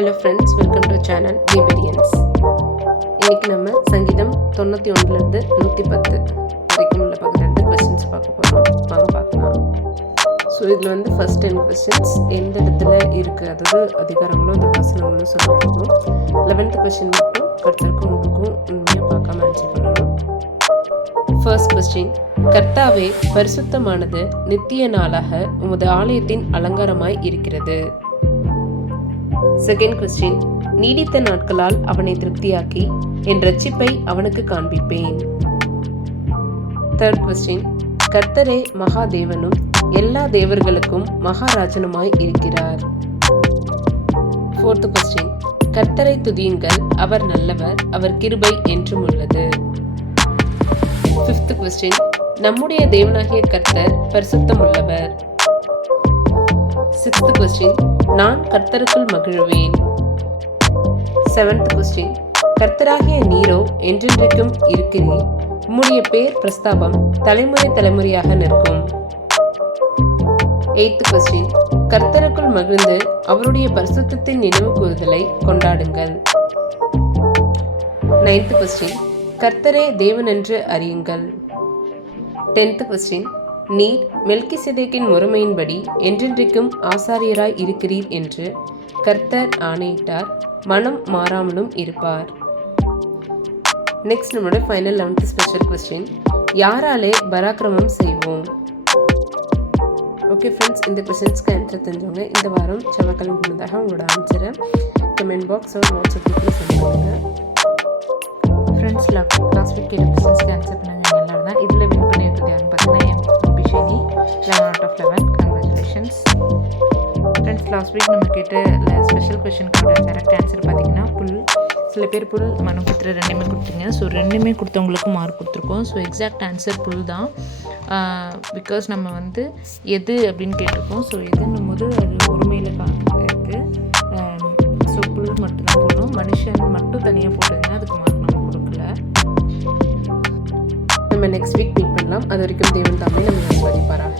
Hello friends, welcome to channel librarians. இன்றைக்கி நம்ம சங்கீதம் 91லேருந்து 110 வரைக்கும் உள்ள 12 கொஸ்டின்ஸ் பார்க்க போகிறோம். வாங்க பார்க்கலாம். ஸோ இதில் வந்து ஃபஸ்ட் 10 கொஸ்டின்ஸ் எந்த இடத்துல இருக்குது, அதாவது அதிகாரங்களும் அந்த வசனங்களும் சொல்ல போகிறோம். 11th கொஸ்டின் மட்டும் கர்த்தருக்கும் உங்களுக்கும் உண்மையாக பார்க்காம ஆன்சர் பண்ணணும். ஃபர்ஸ்ட் கொஸ்டின்: கர்த்தாவே, பரிசுத்தமானது நித்திய நாளாக உமது ஆலயத்தின் அலங்காரமாய் இருக்கிறது. செகண்ட் கொஸ்டின்: நீடித்த நாட்களால் அவனை திருப்தியாக்கி என் ரட்சிப்பை அவனுக்கு காண்பிப்பேன். தேர்ட் கொஸ்டின்: கர்த்தரே மகாதேவனும் எல்லா தேவர்களுக்கும் மகாராஜனுமாய் இருக்கிறார். ஃபோர்த் கொஸ்டின்: கர்த்தரை துதியுங்கள், அவர் நல்லவர், அவர் கிருபை என்றும் உள்ளது. ஃபிஃப்த் கொஸ்டின்: நம்முடைய தேவனாகிய கர்த்தர் பரிசுத்தம் உள்ளவர். சிக்ஸ்த் கொஸ்டின்: நான் கர்த்தருக்குள் மகிழ்வேன். செவன்த் கொஸ்டின்: கர்த்தராகிய நீரோ என்றென்றைக்கும் இருக்கிறீர், உம்முடைய பேர் பிரஸ்தாபம் தலைமுறை தலைமுறையாக நிற்கும். எய்த் கொஸ்டின்: கர்த்தருக்குள் மகிழ்ந்து அவருடைய பரிசுத்தத்தின் நினைவு கூறுதலை கொண்டாடுங்கள். நைன்த் கொஸ்டின்: கர்த்தரே தேவனென்று அறியுங்கள். 10th கொஸ்டின்: நீர் மெல்கிசேதேக்கின் முறைமையின்படி என்றென்றைக்கும் ஆசாரியராய் இருக்கிறீர் என்று கர்த்தர் ஆணையிட்டார், மனம் மாறாமலும் இருப்பார். நெக்ஸ்ட் நம்மளோட ஃபைனல் 11th ஸ்பெஷல் கொஸ்டின்: யாராலே பராக்கிரமம் செய்வோம்? ஓகே ஃப்ரெண்ட்ஸ், இந்த கொஸ்டின்ஸ்க்கு ஆன்சர் தெரிஞ்சவங்க இந்த வாரம் செவ்வாய்க்கிழமை முன்னதாக உங்களோட ஆன்சரை கமெண்ட் பாக்ஸ் ஒரு வாட்ஸ்அப் குரூப்பில் சென்ட் பண்ணுங்கள். ஃப்ரெண்ட்ஸ், லாஸ்ட் வீக் கேட்ட கொஸ்டின்ஸ்க்கு ஆன்சர் பண்ணாங்க எல்லாரும் தான். இதில் வின் பண்ணியிருக்கிறது யாருன்னு பார்த்தீங்கன்னா எம்பிஷேனி 11 out of 11. Congratulations friends. Last week நம்ம கேட்ட ஸ்பெஷல் கொஸ்டினுக்கான கரெக்ட் ஆன்சர் பார்த்தீங்கன்னா புல். சில பேர் புல், மனுபுத்திர ரெண்டுமே கொடுத்தீங்க. ஸோ ரெண்டுமே கொடுத்தவங்களுக்கு மார்க் கொடுத்துருக்கோம். ஸோ எக்ஸாக்ட் ஆன்சர் புல் தான். பிகாஸ் நம்ம வந்து எது அப்படின்னு கேட்டிருக்கோம். ஸோ எதுன்னும் போது அது ஒருமையில் இருக்குது. ஸோ புல் மட்டும்தான் போடணும். மனுஷன் மட்டும் தனியாக போட்டுருங்க, அதுக்கு மார்க் நம்ம கொடுக்கல. நம்ம நெக்ஸ்ட் வீக் மீட் பண்ணலாம். அது வரைக்கும் தேவன் தாமே நம்ம ஆசீர்வதிப்பாராக.